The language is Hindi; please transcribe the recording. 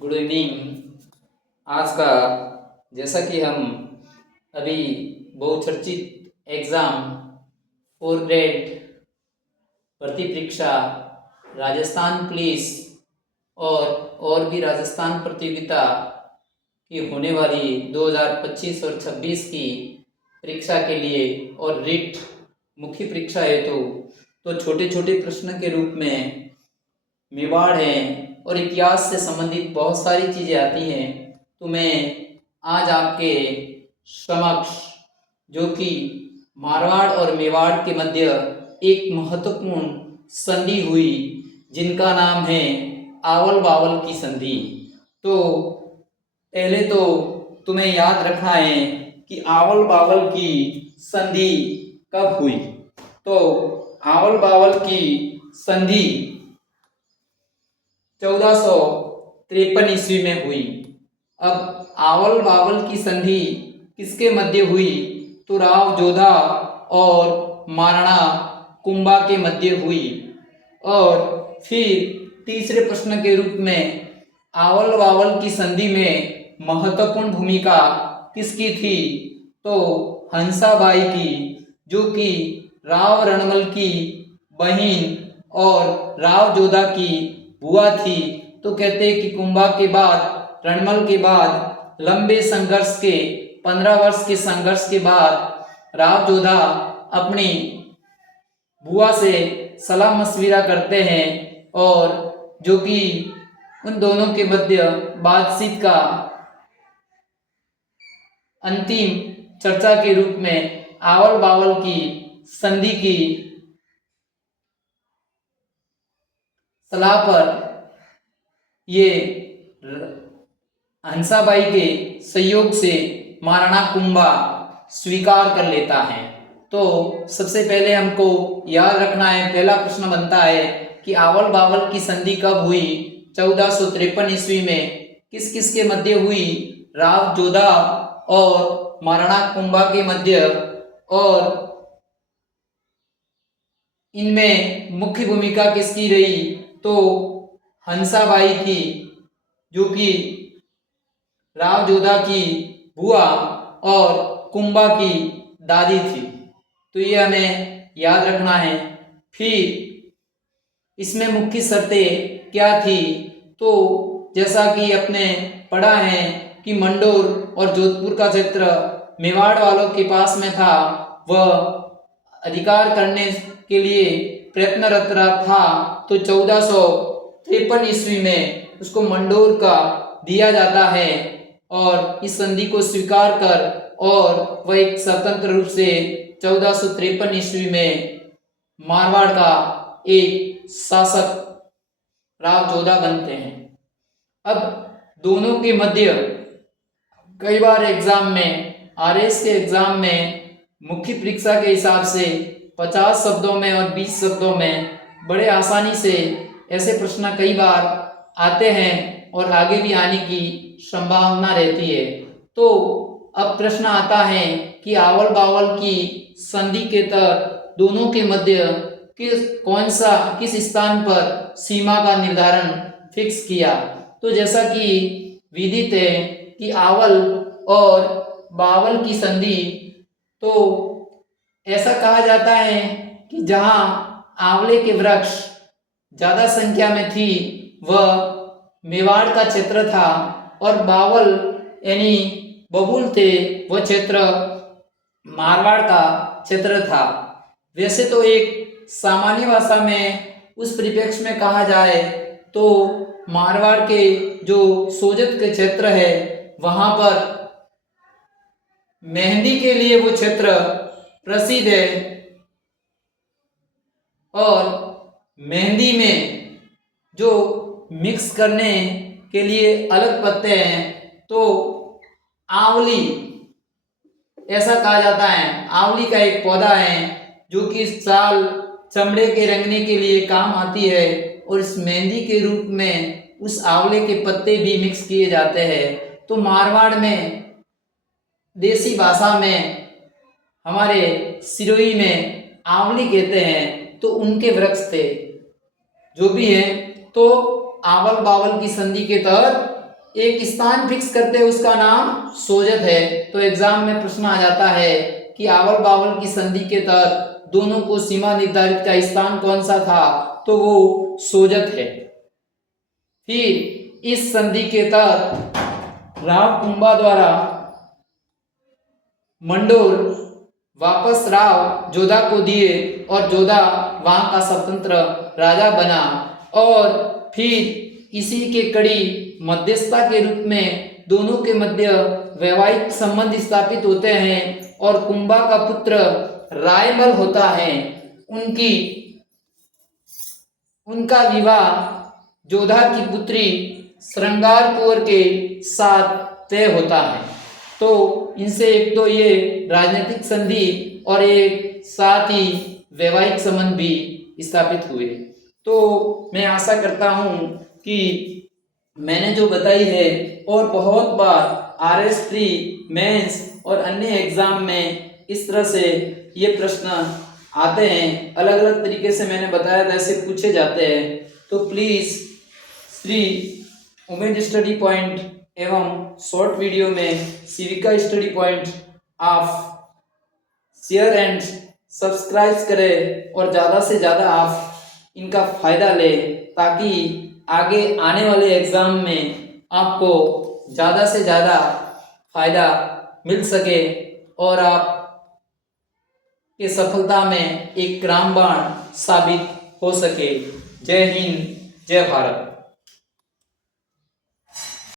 Good evening. आज का जैसा कि हम अभी बहुचर्चित एग्ज़ाम 4 ग्रेड भर्ती परीक्षा राजस्थान पुलिस और भी राजस्थान प्रतियोगिता की होने वाली 2025 और 26 की परीक्षा के लिए और रिट मुख्य परीक्षा हेतु तो छोटे छोटे प्रश्न के रूप में मेवाड़ है और इतिहास से संबंधित बहुत सारी चीज़ें आती हैं। तो मैं आज आपके समक्ष जो कि मारवाड़ और मेवाड़ के मध्य एक महत्वपूर्ण संधि हुई जिनका नाम है आवल बावल की संधि। तो पहले तो तुम्हें याद रखना है कि आवल बावल की संधि कब हुई। तो आवल बावल की संधि 1453 ईस्वी में हुई। अब आवल बावल की संधि किसके मध्य हुई? तो राव जोधा और महाराणा कुंभा के मध्य हुई। और फिर तीसरे प्रश्न के रूप में आवल बावल की संधि में महत्वपूर्ण भूमिका किसकी थी? तो हंसाबाई की, जो कि राव रणमल की बहन और राव जोधा की बुआ थी। तो कहते हैं कि कुंभा के बाद, रणमल के बाद लंबे संघर्ष के 15 वर्ष के संघर्ष के बाद राव जोधा अपनी बुआ से सलाह मशविरा करते हैं और जो कि उन दोनों के मध्य बातचीत का अंतिम चर्चा के रूप में आवल बावल की संधि की सलाह पर ये हंसाबाई के सहयोग से महाराणा कुंभा स्वीकार कर लेता है। तो सबसे पहले हमको याद रखना है, पहला प्रश्न बनता है कि आवल बावल की संधि कब हुई? 1453 ईस्वी में। किस किस के मध्य हुई? राव जोधा और महाराणा कुंभा के मध्य। और इनमें मुख्य भूमिका किसकी रही? तो हंसाबाई की, जो कि राव जोधा की बुआ और कुंभा की दादी थी। तो ये हमें याद रखना है। फिर इसमें मुख्य शर्तें क्या थी? तो जैसा कि अपने पढ़ा है कि मंडोर और जोधपुर का क्षेत्र मेवाड़ वालों के पास में था, वह अधिकार करने के लिए प्रयत्नरत था। तो 1453 ईस्वी में उसको मंडोर का दिया जाता है और इस संधि को स्वीकार कर और वह एक स्वतंत्र रूप से 1453 ईस्वी में मारवाड़ का एक शासक राव जोधा बनते हैं। अब दोनों के मध्य कई बार एग्जाम में, आरएस के एग्जाम में मुख्य परीक्षा के हिसाब से 50 शब्दों में और 20 शब्दों में बड़े आसानी से ऐसे प्रश्न कई बार आते हैं और आगे भी आने की संभावना रहती है। तो अब प्रश्न आता है कि आवल बावल की संधि के तहत दोनों के मध्य किस स्थान पर सीमा का निर्धारण फिक्स किया? तो जैसा कि विदित है कि आवल और बावल की संधि, तो ऐसा कहा जाता है कि जहां आंवले के वृक्ष ज्यादा संख्या में थी वह मेवाड़ का क्षेत्र था और बावल यानी बबूल थे वह क्षेत्र मारवाड़ का क्षेत्र था। वैसे तो एक सामान्य भाषा में उस परिप्रेक्ष्य में कहा जाए तो मारवाड़ के जो सोजत के क्षेत्र है वहां पर मेहंदी के लिए वो क्षेत्र प्रसिद्ध है और मेहंदी में जो मिक्स करने के लिए अलग पत्ते हैं तो आंवली ऐसा कहा जाता है। आंवली का एक पौधा है जो कि साल चमड़े के रंगने के लिए काम आती है और इस मेहंदी के रूप में उस आंवले के पत्ते भी मिक्स किए जाते हैं। तो मारवाड़ में देसी भाषा में हमारे सिरोही में आंवली कहते हैं। तो उनके वृक्ष थे जो भी है। तो आवल बावल की संधि के तहत एक स्थान फिक्स करते हैं, उसका नाम सोजत है। तो एग्जाम में प्रश्न आ जाता है कि आवल बावल की संधि के तहत दोनों को सीमा निर्धारित का स्थान कौन सा था, तो वो सोजत है। फिर इस संधि के तहत राव कुंभा द्वारा मंडोर वापस राव जोधा को दिए और जोधा वहां का स्वतंत्र राजा बना। और फिर इसी के कड़ी मध्यस्थता के रूप में दोनों के मध्य वैवाहिक संबंध स्थापित होते हैं और कुंभा का पुत्र रायमल होता है। उनका विवाह जोधा की पुत्री श्रृंगार कुंवर के साथ तय होता है। तो इनसे एक तो ये राजनीतिक संधि और एक साथ ही वैवाहिक संबंध भी स्थापित हुए। तो मैं आशा करता हूँ कि मैंने जो बताई है, और बहुत बार RS3 मेंस और अन्य एग्जाम में इस तरह से ये प्रश्न आते हैं, अलग अलग तरीके से मैंने बताया था ऐसे पूछे जाते हैं। तो please Shri Umed study point एवं शॉर्ट वीडियो में सिविका स्टडी पॉइंट आप शेयर एंड सब्सक्राइब करें और ज़्यादा से ज़्यादा आप इनका फ़ायदा लें, ताकि आगे आने वाले एग्ज़ाम में आपको ज़्यादा से ज़्यादा फ़ायदा मिल सके और आप के सफलता में एक रामबाण साबित हो सके। जय हिंद, जय भारत।